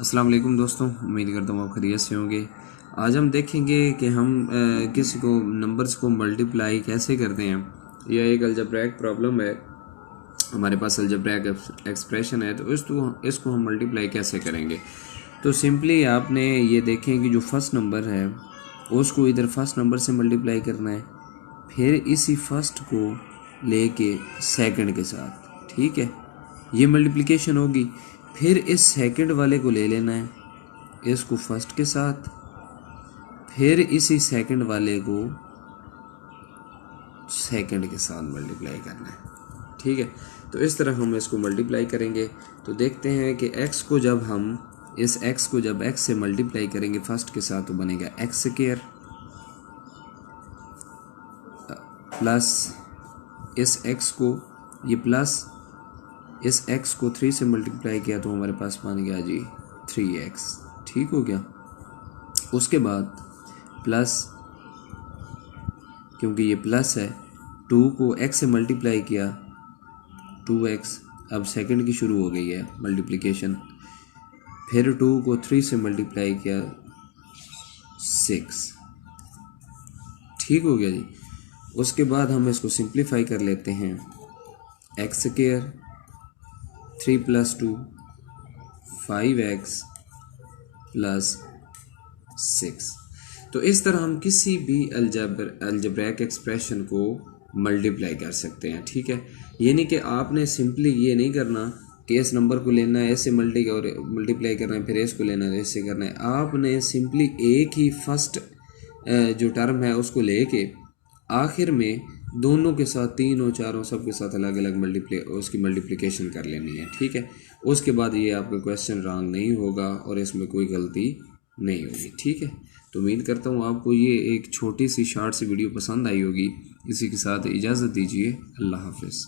अस्सलाम वालेकुम दोस्तों, उम्मीद करता हूँ आप खैरियत से होंगे। आज हम देखेंगे कि हम किसी को नंबर्स को मल्टीप्लाई कैसे करते हैं। यह एक अलजेब्रिक प्रॉब्लम है। हमारे पास अलजेब्रिक एक्सप्रेशन है, तो इसको हम मल्टीप्लाई कैसे करेंगे। तो सिंपली आपने ये देखें कि जो फर्स्ट नंबर है उसको इधर फर्स्ट नंबर से मल्टीप्लाई करना है, फिर इसी फर्स्ट को लेके सेकंड के साथ, ठीक है। ये मल्टीप्लिकेशन होगी। फिर इस सेकंड वाले को ले लेना है, इसको फर्स्ट के साथ, फिर इसी सेकंड वाले को सेकंड के साथ मल्टीप्लाई करना है, ठीक है। तो इस तरह हम इसको मल्टीप्लाई करेंगे। तो देखते हैं कि x को जब हम इस x को जब x से मल्टीप्लाई करेंगे फर्स्ट के साथ, तो बनेगा एक्स स्क्वायर प्लस इस x को, ये प्लस इस x को 3 से मल्टीप्लाई किया तो हमारे पास बन गया जी 3x, ठीक हो गया। उसके बाद प्लस, क्योंकि ये प्लस है, 2 को x से मल्टीप्लाई किया 2x, अब सेकंड की शुरू हो गई है मल्टीप्लिकेशन। फिर 2 को 3 से मल्टीप्लाई किया 6, ठीक हो गया जी। उसके बाद हम इसको सिंप्लीफाई कर लेते हैं। X square 3 + 2 5x plus 6। तो इस तरह हम किसी भी अलजेब्रिक एक्सप्रेशन को मल्टीप्लाई कर सकते हैं, ठीक है। ये नहीं कि आपने सिंपली ये नहीं करना कि इस नंबर को लेना है ऐसे मल्टीप्लाई करना है, फिर इसको लेना है ऐसे करना है। आपने सिंपली एक ही फर्स्ट जो टर्म है उसको लेके आखिर में दोनों के साथ, तीनों चारों सब के साथ अलग अलग उसकी मल्टीप्लिकेशन कर लेनी है, ठीक है। उसके बाद ये आपका क्वेश्चन रॉन्ग नहीं होगा और इसमें कोई गलती नहीं होगी, ठीक है। तो उम्मीद करता हूँ आपको ये एक छोटी सी शॉर्ट सी वीडियो पसंद आई होगी। इसी के साथ इजाज़त दीजिए। अल्लाह हाफिज़।